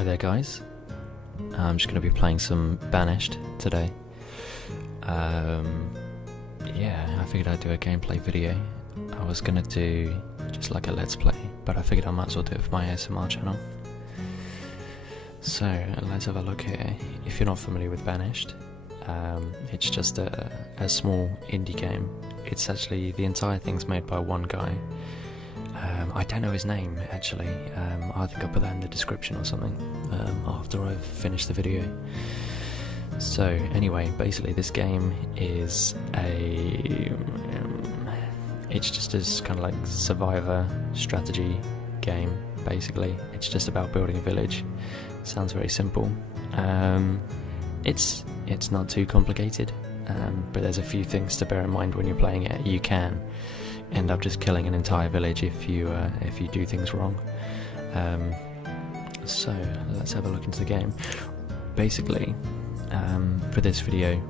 Hi there guys, I'm just going to be playing some Banished today. Yeah, I figured I'd do a gameplay video. I was going to do just like a let's play, but I figured I might as well do it for my ASMR channel. So let's have a look here. If you're not familiar with Banished, it's just a small indie game. It's actually, the entire thing's made by one guy. I don't know his name actually. I think I'll put that in the description or something after I've finished the video. So anyway, basically this game is it's just this kind of like survivor strategy game. Basically, it's just about building a village. Sounds very simple. It's not too complicated, but there's a few things to bear in mind when you're playing it. You can end up just killing an entire village if you do things wrong. So let's have a look into the game. Basically, for this video,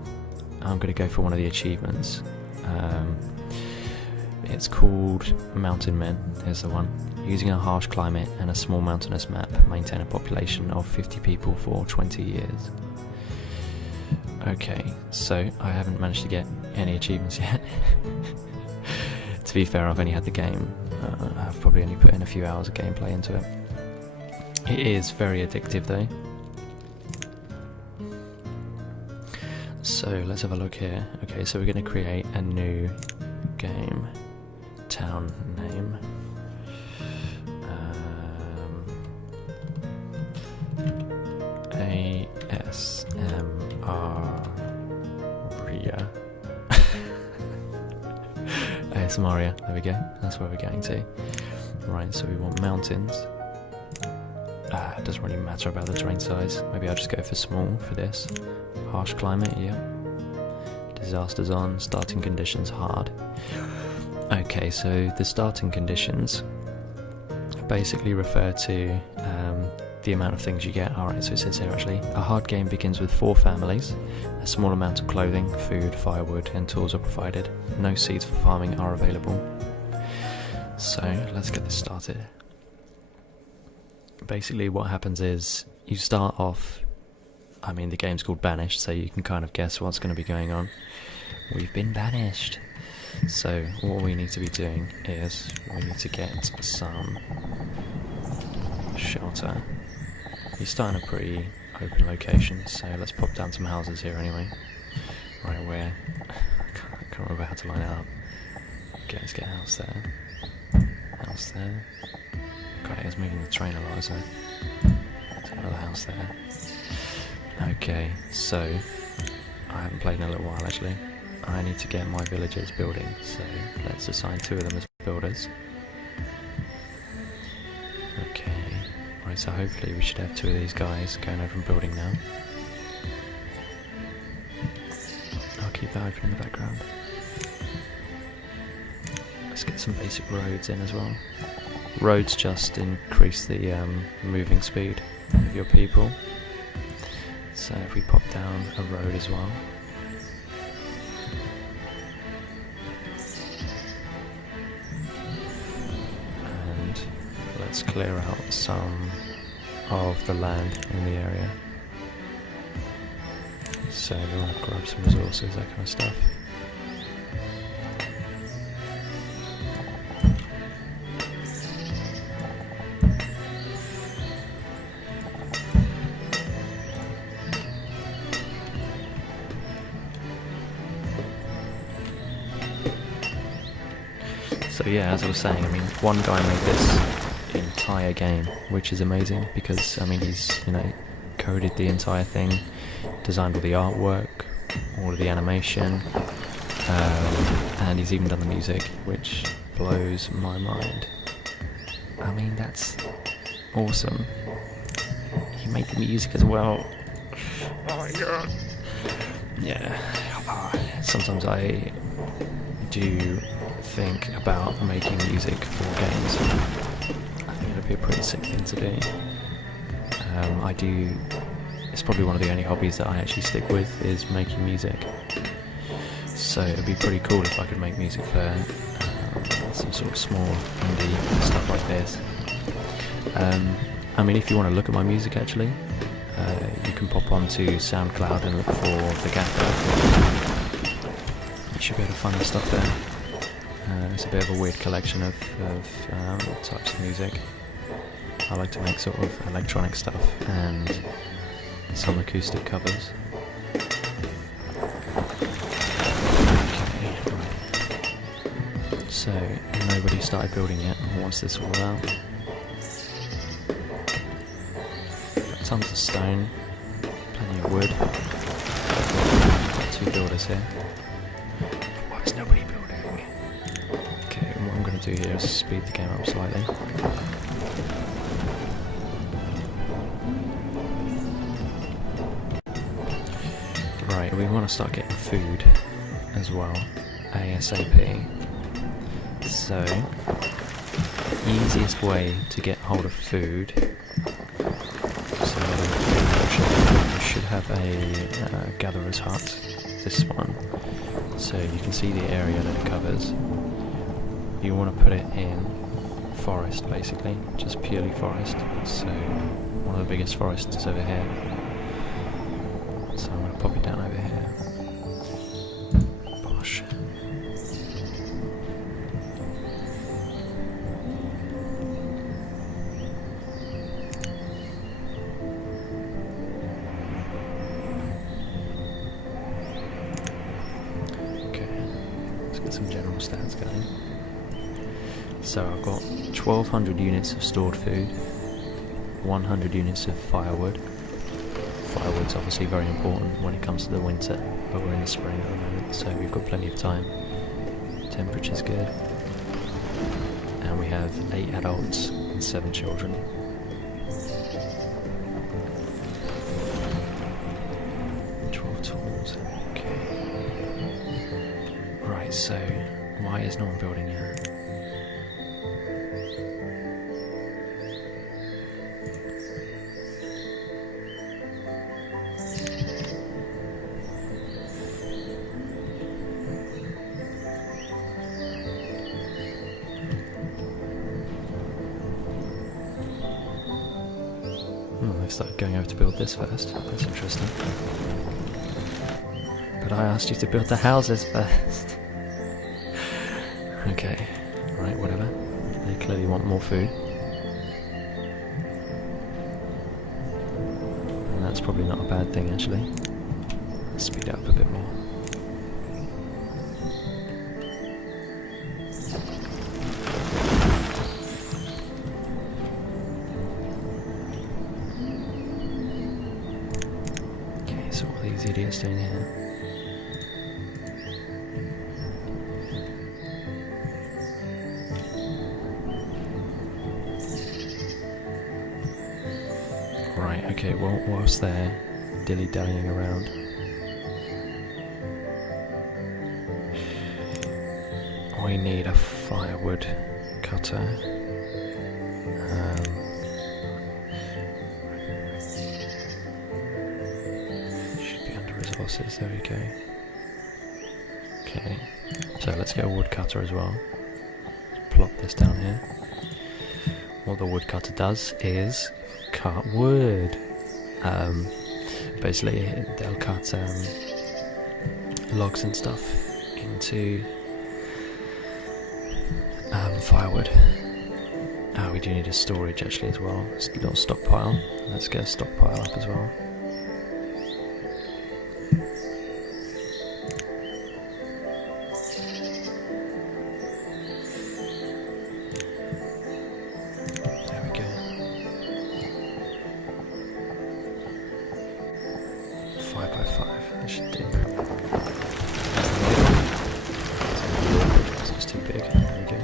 I'm going to go for one of the achievements. It's called Mountain Men. There's the one. Using a harsh climate and a small mountainous map, maintain a population of 50 people for 20 years. Okay, so I haven't managed to get any achievements yet. To be fair, I've only had the game. I've probably only put in a few hours of gameplay into it. It is very addictive though. So let's have a look here. Okay, so we're going to create a new game. Town name. ASMR, there we go, that's where we're going to. Right, so we want mountains. It doesn't really matter about the terrain size. Maybe I'll just go for small for this. Harsh climate, yeah. Disasters on, starting conditions hard. Okay, so the starting conditions basically refer to the amount of things you get. Alright, so it says here actually, a hard game begins with 4 families. A small amount of clothing, food, firewood and tools are provided. No seeds for farming are available. So let's get this started. Basically what happens is you start off, I mean the game's called Banished, so you can kind of guess what's going to be going on. We've been banished. So what we need to be doing is we need to get some shelter. You start in a pretty open location, so let's pop down some houses here anyway. Right, where? I can't remember how to line it up. Okay, let's get a house there. House there. God, it is moving the train a lot, isn't it? There's another house there. Okay, so I haven't played in a little while actually. I need to get my villagers building, so let's assign 2 of them as builders. Okay, right, so hopefully we should have 2 of these guys going over and building now. I'll keep that open in the background. Let's get some basic roads in as well. Roads just increase the moving speed of your people. So if we pop down a road as well. Let's clear out some of the land in the area. So we want to grab some resources, that kind of stuff. So yeah, as I was saying, I mean, one guy made this entire game, which is amazing because I mean he's coded the entire thing, designed all the artwork, all of the animation, and he's even done the music, which blows my mind. I mean, that's awesome. He made the music as well. Oh my god. Yeah. Sometimes I do think about making music for games. It'd be a pretty sick thing to do. It's probably one of the only hobbies that I actually stick with is making music. So it'd be pretty cool if I could make music for some sort of small indie stuff like this. I mean, if you want to look at my music actually, you can pop onto SoundCloud and look for the Gaffer. You should be able to find the stuff there. It's a bit of a weird collection of types of music. I like to make sort of electronic stuff and some acoustic covers. Okay, right. So, nobody started building yet. What's this all about? Tons of stone, plenty of wood. 2 builders here. Why is nobody building? Okay, what I'm going to do here is speed the game up slightly. Right, we want to start getting food as well, ASAP. So, easiest way to get hold of food. So, you should have a gatherer's hut, this one. So you can see the area that it covers. You want to put it in forest, basically, just purely forest. So one of the biggest forests is over here. So I'm going to pop it down over here. Bosh. Okay, let's get some general stats going. So I've got 1200 units of stored food, 100 units of firewood. Firewood's obviously very important when it comes to the winter, but we're in the spring at the moment, so we've got plenty of time. Temperature's good. And we have 8 adults and 7 children. Tools. Okay. Right, so why is no one building yet? I've started going over to build this first. That's interesting. But I asked you to build the houses first. Okay, right, whatever. They clearly want more food. And that's probably not a bad thing, actually. Let's speed it up a bit more. Okay, so what are these idiots doing here? Right, okay, well, whilst they're dilly-dallying around, we need a firewood cutter. Should be under resources, there we go. Okay, so let's get a wood cutter as well. Plop this down here. What the woodcutter does is cut wood. Basically, they'll cut logs and stuff into firewood. Oh, we do need a storage actually as well. It's a little stockpile. Let's get a stockpile up as well. There we go. 5 by 5, that should do. It's just too big. There we go.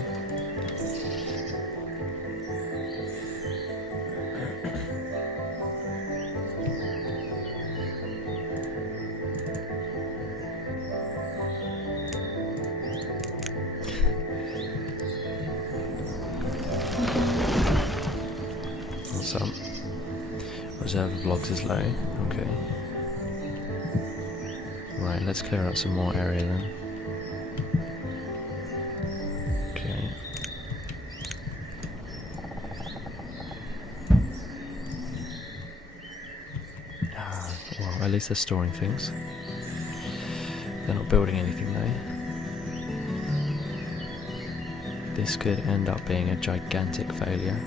What's up? Reserve of logs is low. Okay. Right, let's clear out some more area then. Okay. Well, at least they're storing things. They're not building anything though. This could end up being a gigantic failure.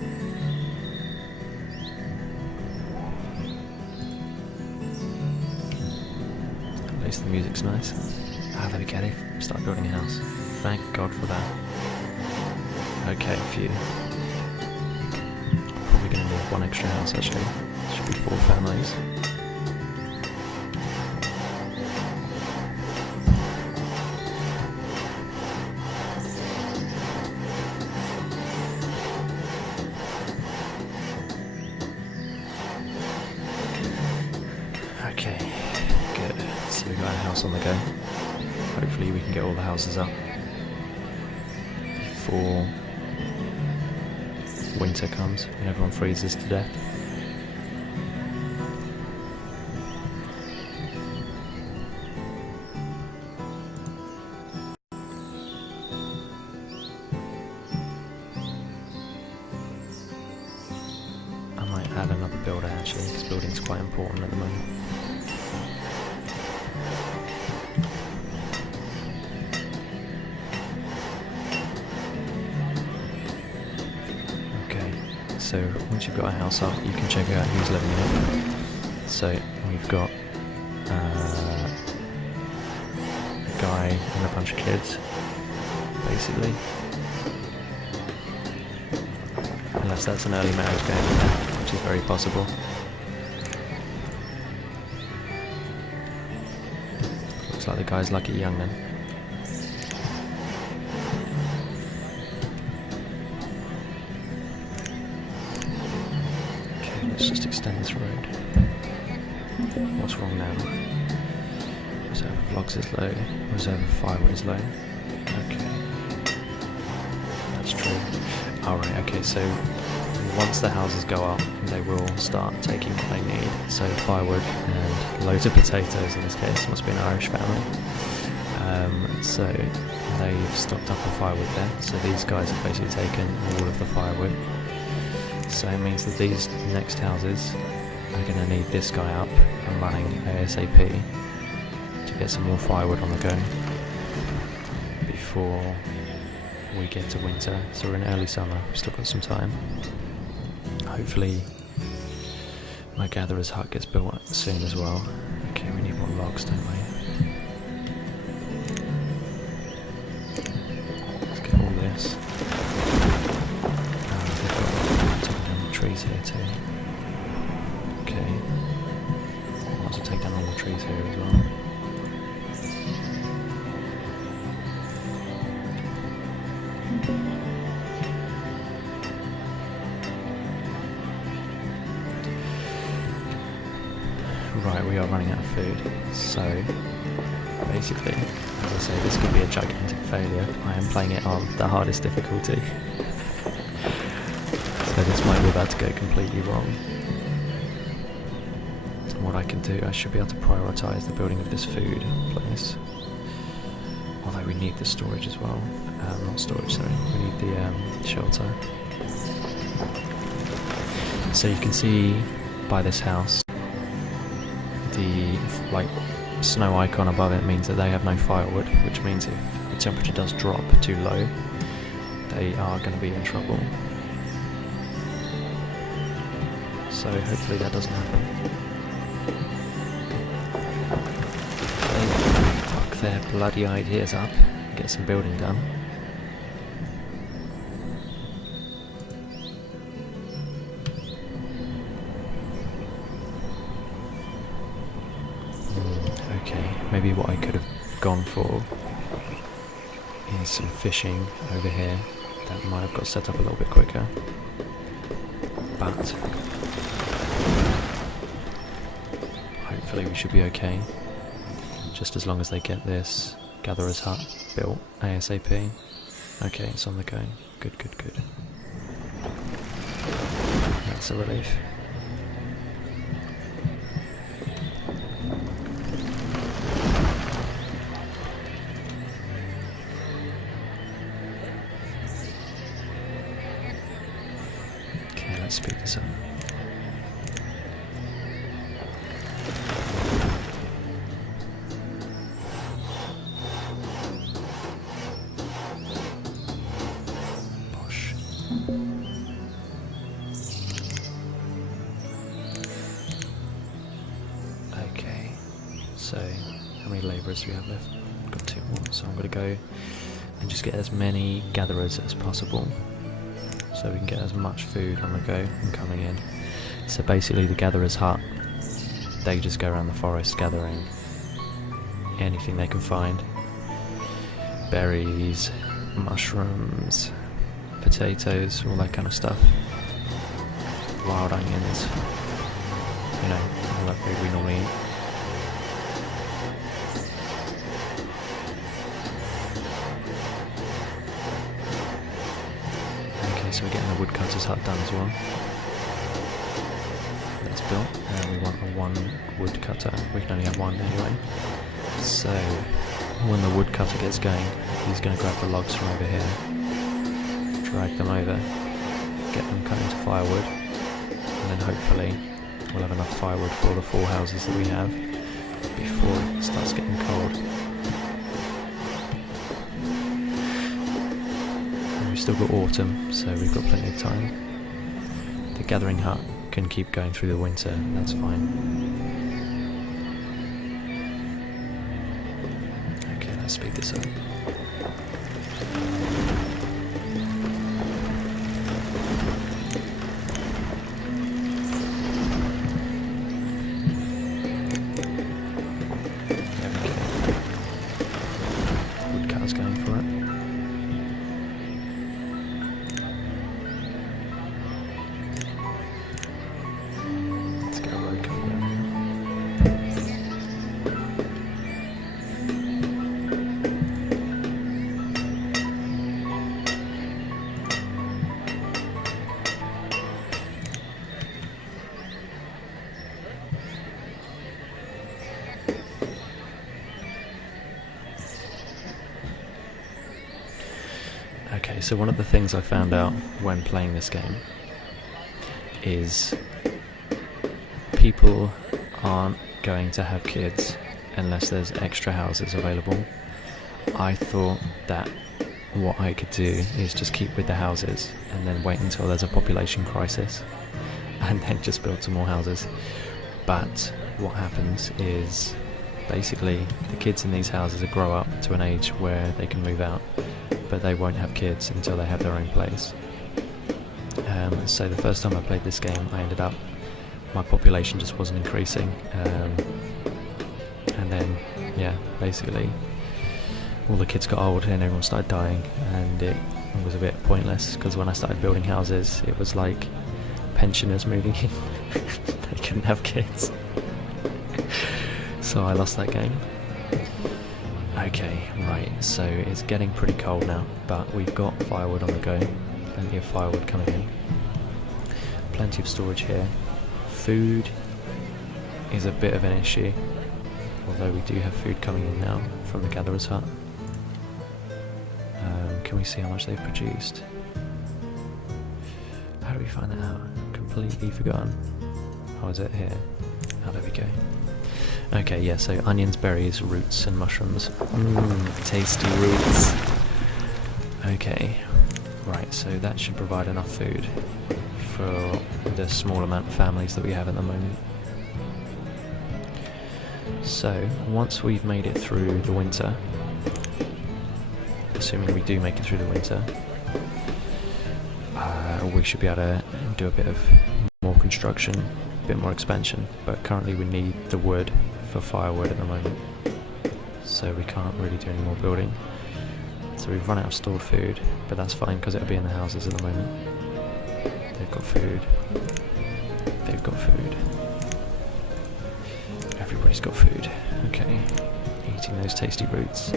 At least the music's nice. Ah, there we go, they start building a house. Thank God for that. Okay, phew. Probably going to need one extra house actually. Should be 4 families. Okay, good. So we got a house on the go. Hopefully we can get all the houses up before winter comes and everyone freezes to death. I might add another builder actually, because building's quite important at the moment. So once you've got a house up, you can check out who's living in it. So we've got a guy and a bunch of kids, basically. Unless that's an early marriage game, which is very possible. Looks like the guy's lucky young then. Let's just extend this road. What's wrong now? Reserve of logs is low. Reserve of firewood is low. Okay. That's true. Alright, okay, so once the houses go up, they will start taking what they need. So firewood and loads of potatoes in this case. Must be an Irish family. So they've stocked up on firewood there. So these guys have basically taken all of the firewood. So it means that these next houses are going to need this guy up and running ASAP to get some more firewood on the go before we get to winter. So we're in early summer, we've still got some time. Hopefully my gatherer's hut gets built soon as well. Okay, we need more logs, don't we? Let's get all this. Trees here too. Okay. Might as well take down all the trees here as well. Right, we are running out of food. So, basically, as I say, this could be a gigantic failure. I am playing it on the hardest difficulty. So this might be about to go completely wrong. What I can do, I should be able to prioritise the building of this food place. Although we need the storage as well. Not storage, sorry. We need the shelter. So you can see by this house, the snow icon above it means that they have no firewood, which means if the temperature does drop too low, they are going to be in trouble. So hopefully that doesn't happen. They fuck their bloody ideas up and get some building done. Okay, maybe what I could have gone for is some fishing over here. That might have got set up a little bit quicker. But hopefully we should be okay, just as long as they get this gatherer's hut built ASAP. Okay, it's on the go. Good, good, good. That's a relief. Okay, let's speed this up. many labourers do we have left? Got 2 more, so I'm going to go and just get as many gatherers as possible, so we can get as much food on the go and coming in. So basically the gatherer's hut, they just go around the forest gathering anything they can find. Berries, mushrooms, potatoes, all that kind of stuff. Wild onions, you know, all that food we normally eat. Okay, so we're getting the woodcutter's hut done as well. That's built, and we want a 1 woodcutter. We can only have 1 anyway. So when the woodcutter gets going, he's going to grab the logs from over here, drag them over, get them cut into firewood, and then hopefully we'll have enough firewood for all the 4 houses that we have before it starts getting cold. And we've still got autumn, so we've got plenty of time. The gathering hut can keep going through the winter, that's fine. Okay, let's speed this up. Okay, so one of the things I found out when playing this game is people aren't going to have kids unless there's extra houses available. I thought that what I could do is just keep with the houses and then wait until there's a population crisis and then just build some more houses. But what happens is basically the kids in these houses will grow up to an age where they can move out, but they won't have kids until they have their own place. So the first time I played this game, I ended up, my population just wasn't increasing, and then, yeah, basically all the kids got old and everyone started dying, and it was a bit pointless, because when I started building houses, it was like pensioners moving in. They couldn't have kids. So I lost that game. Okay, right, so it's getting pretty cold now, but we've got firewood on the go, plenty of firewood coming in, plenty of storage here. Food is a bit of an issue, although we do have food coming in now from the gatherer's hut. Can we see how much they've produced? How do we find that out? Completely forgotten. Oh, is it here? Oh, there we go. Okay, yeah, so onions, berries, roots and mushrooms. Tasty roots. Okay, right, so that should provide enough food for the small amount of families that we have at the moment. So, once we've made it through the winter, assuming we do make it through the winter, we should be able to do a bit of more construction, a bit more expansion, but currently we need the wood for firewood at the moment, so we can't really do any more building. So we've run out of stored food, but that's fine because it'll be in the houses at the moment. They've got food. They've got food. Everybody's got food. Okay, eating those tasty roots.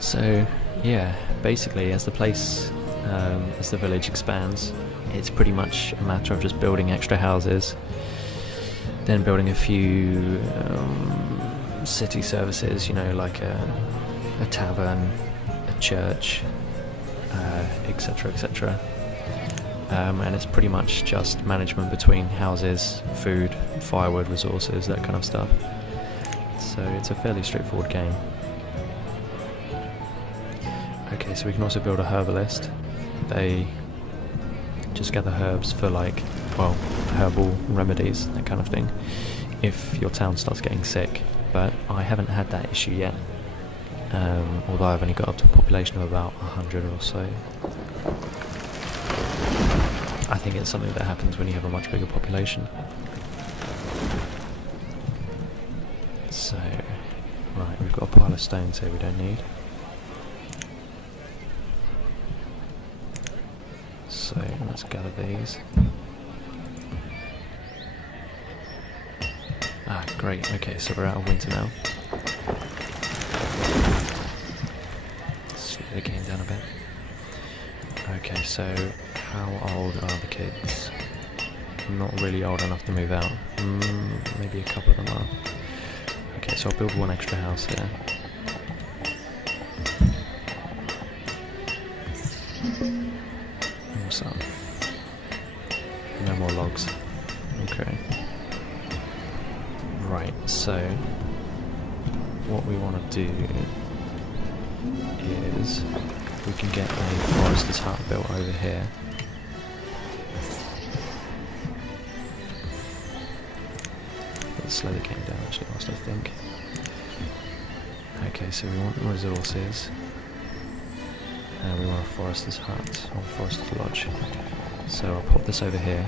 So yeah, basically as the place, as the village expands, it's pretty much a matter of just building extra houses, then building a few city services, you know, like a tavern, a church, etc, etc. and it's pretty much just management between houses, food, firewood, resources, that kind of stuff. So it's a fairly straightforward game. Okay, so we can also build a herbalist. They just gather herbs for, like, well, herbal remedies, that kind of thing, if your town starts getting sick. But I haven't had that issue yet, although I've only got up to a population of about 100 or so. I think it's something that happens when you have a much bigger population. So, right, we've got a pile of stones here we don't need. So, let's gather these. Ah, great, okay, so we're out of winter now. Slow the game down a bit. Okay, so how old are the kids? Not really old enough to move out. Maybe a couple of them are. Okay, so I'll build one extra house here. Awesome. No more logs. Okay. Right, so what we want to do is we can get a forester's hut built over here. Let's slow the game down actually whilst I think. Okay, so we want resources. And we want a forester's hut, or forester's lodge. So I'll pop this over here.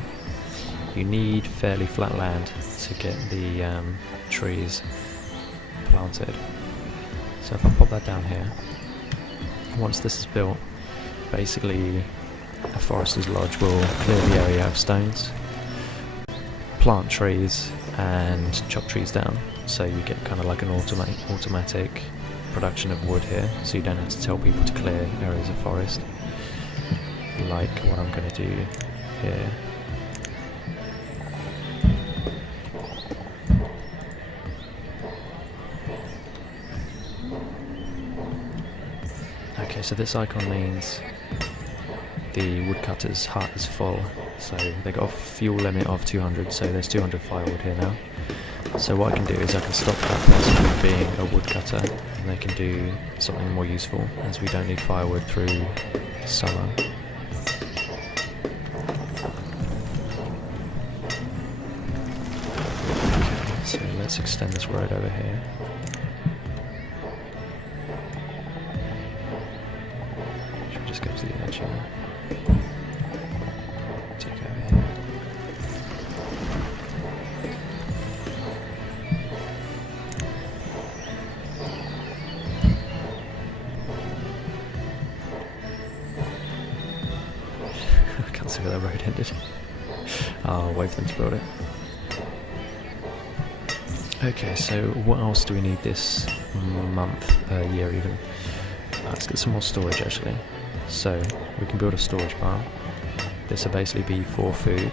You need fairly flat land to get the trees planted. So if I pop that down here, once this is built, basically a forester's lodge will clear the area of stones, plant trees and chop trees down. So you get kind of like an automatic production of wood here, so you don't have to tell people to clear areas of forest, like what I'm going to do here. Okay, so this icon means the woodcutter's hut is full, so they got a fuel limit of 200, so there's 200 firewood here now. So what I can do is I can stop that person from being a woodcutter, and they can do something more useful, as we don't need firewood through summer. Okay, so let's extend this road over here. Should we just go to the edge here? Take over here. See where that road ended. I'll wait for them to build it. Okay, so what else do we need this month, year even? Let's get some more storage actually. So we can build a storage barn. This will basically be for food.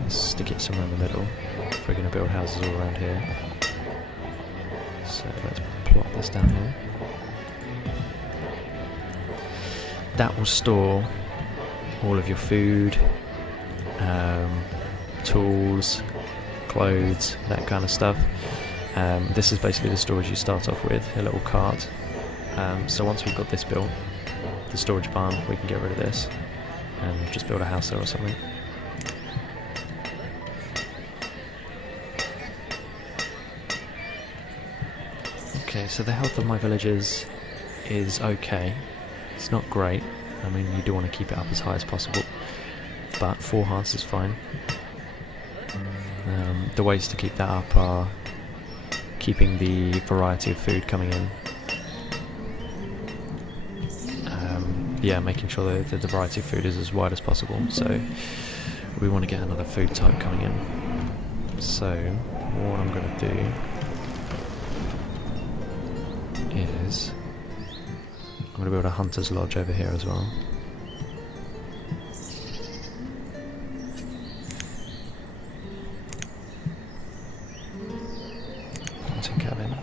Let's stick it somewhere in the middle if we're going to build houses all around here. So let's plot this down here. That will store all of your food, tools, clothes, that kind of stuff. This is basically the storage you start off with, a little cart. So once we've got this built, the storage barn, we can get rid of this and just build a house there or something. Okay, so the health of my villagers is okay. It's not great. I mean, you do want to keep it up as high as possible, but 4 hearts is fine. The ways to keep that up are keeping the variety of food coming in. Yeah, making sure that the variety of food is as wide as possible, so we want to get another food type coming in. So, what I'm going to do is I'm going to build a hunter's lodge over here as well. Hunting cabin.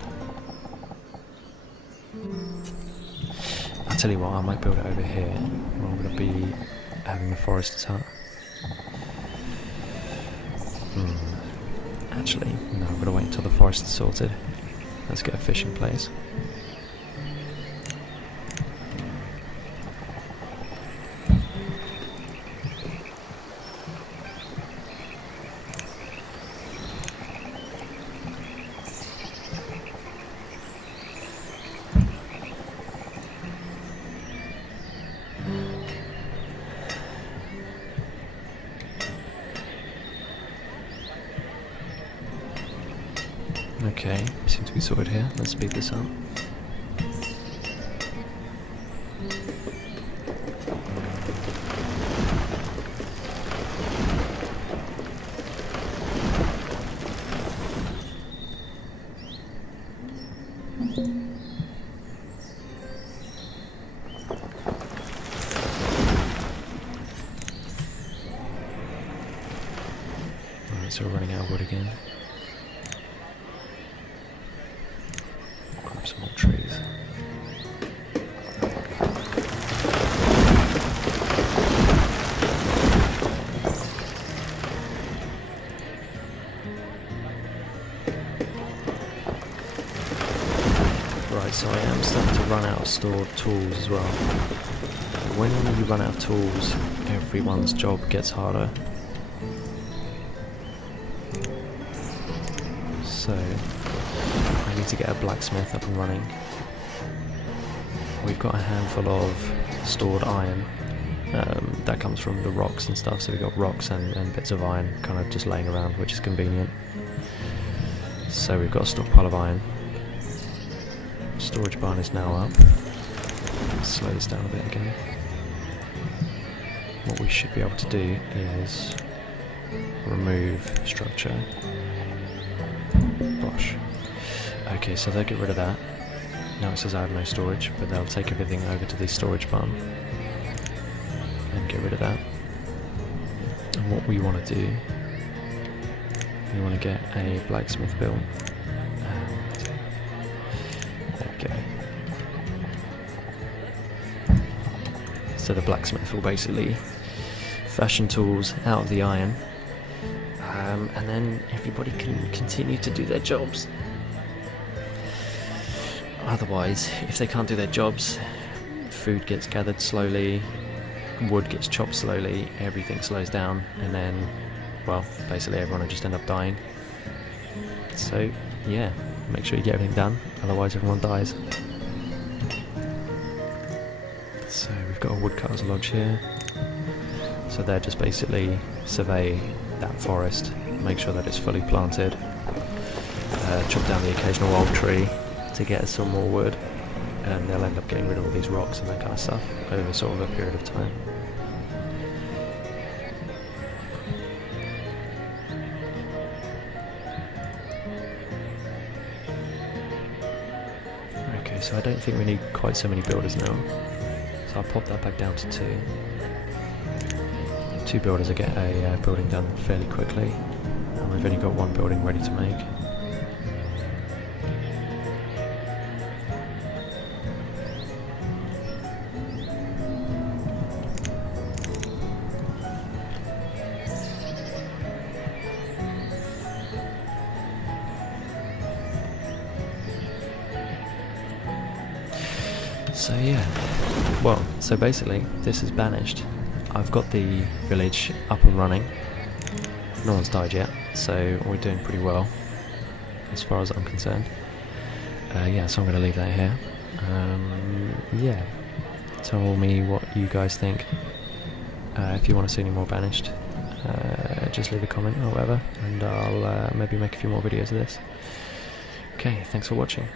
I'll tell you what, I might build it over here. Where I'm going to be having the forester's hut. Actually, no, I'm gonna wait until the forest is sorted. Let's get a fishing place. Okay, seems to be sorted here. Let's speed this up. Alright, so we're running out of wood again. Grab some more trees. Right, so I am starting to run out of stored tools as well. When you run out of tools, everyone's job gets harder. So, I need to get a blacksmith up and running. We've got a handful of stored iron that comes from the rocks and stuff, so we've got rocks and bits of iron kind of just laying around, which is convenient. So we've got a stockpile of iron. Storage barn is now up. Let's slow this down a bit again. What we should be able to do is remove structure. Bosh. Okay, so they'll get rid of that. Now it says I have no storage, but they'll take everything over to the storage barn and get rid of that. And what we want to do, we want to get a blacksmith built. Okay. So the blacksmith will basically fashion tools out of the iron, and then everybody can continue to do their jobs. Otherwise, if they can't do their jobs, food gets gathered slowly, wood gets chopped slowly, everything slows down, and then, well, basically everyone will just end up dying. So, yeah, make sure you get everything done, otherwise everyone dies. So we've got a woodcutter's lodge here. So they're just basically survey that forest, make sure that it's fully planted, chop down the occasional old tree to get us some more wood, and they'll end up getting rid of all these rocks and that kind of stuff over sort of a period of time. Okay, so I don't think we need quite so many builders now, so I'll pop that back down to 2. 2 builders will get a building done fairly quickly, and we've only got 1 building ready to make. So yeah, well, so basically this is Banished. I've got the village up and running. No one's died yet, so we're doing pretty well as far as I'm concerned. Yeah, so I'm going to leave that here. Yeah, tell me what you guys think. If you want to see any more Banished, just leave a comment or whatever, and I'll maybe make a few more videos of this. Okay, thanks for watching.